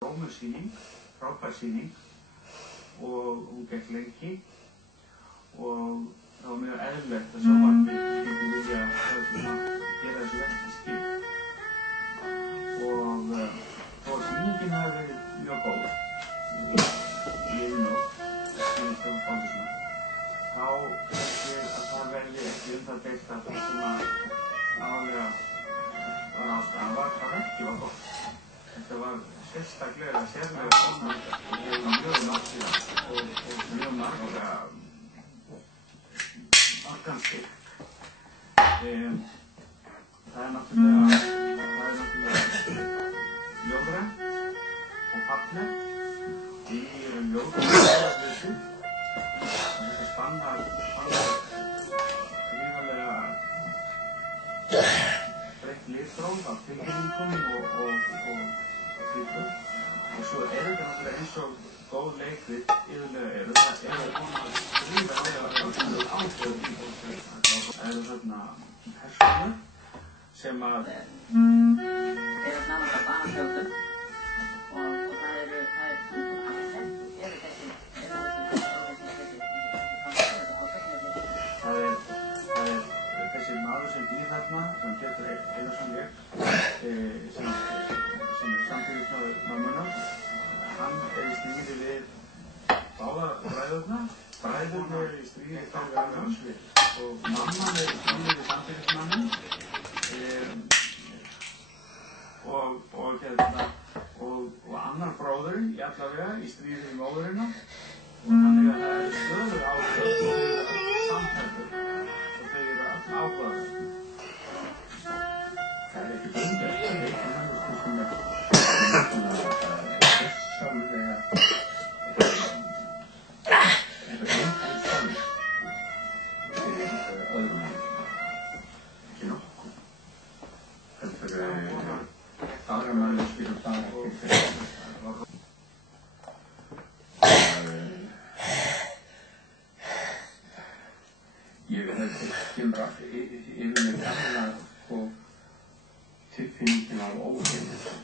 Rómusýning, frábær sýning og hún gekk lengi og það var mjög eðlilegt að sjónvarpið skyldi vilja gera þessu verki skil. Og þó að sýningin hafi verið mjög góð í yfirnótt, síðustu fásinna, þá held ég að það verði ekki það deilt að það sem aðalega var ástæðan var hvað verkið var gott. Þetta var sérstaklega sérlega komandi og mjög náttúrulega og mjög margan styrk. Það er náttúrulega ljóðrænt og fallegt. Í ljóðrænt þetta spannar gríðarlega breytt litróf af tilfinningum og slíku. Og svo þetta náttúrulega eins og góð leikrit iðulega eru. Það komað gríðarlega öllum áhrif í bókina. Það eru svona persónur sem að nánast að banafljótum og það eru þessi maður sem býr þarna, sem Pétur Einarsson lék, sem er samfélagsmaður mömmunnar. Hann í stríði við báðar bræðurnar. Bræðurnar í stríði við báðar og mamman í stríði við samfélagsmanninn. Og annar bróðurinn í allavega í stríði við móðurina. Og þannig að það eru stöður áhrif og þau eru samfeldur og þau eru áhugaður. Það er ekki bundið að veita mannstu sem er sjálflega eitthvað einhverjum sjálf fyrir öðrum ekki nokkuð. Heldur aðra maður spilur bara ekki fyrir. Ég hef kemur yfir mig gamla tilfinningin af óhreinindum,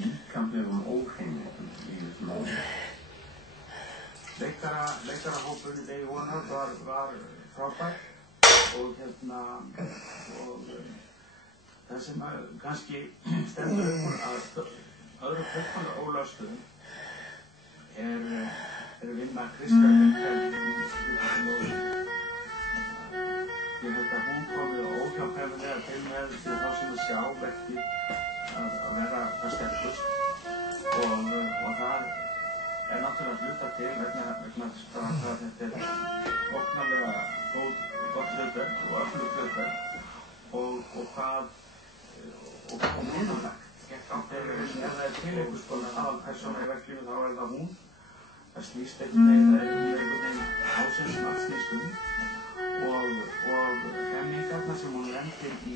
líkamlegum óhreinindum í þessu máli. Leikarahópurinn Degi Vonar var frábær og það sem kannski stendur upp úr að öðru fullkomlega ólöstuðum er vinna Kristján Mikael. Ég held að hún komið óhjákvæmilega til með fyrir þá sem að sjá verkið að vera það sterkust og það er náttúrulega hluta til vegna þess að þetta er ógnarlega gott hlutverk og öflugt hlutverk og minnulegt. Ef það er til einhvers konar aðalpersóna í verkinu þá er það hún. Það snýst einhvern veginn, það er einhvern veginn ásinn sem allt snýst og hremmingarna sem hún lendir í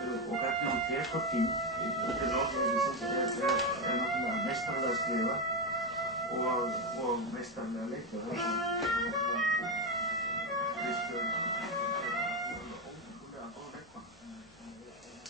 og hvernig hún tekur því undir lókleiðisins er náttúrulega meistarlega skrifa og meistarlega leikja. Kristján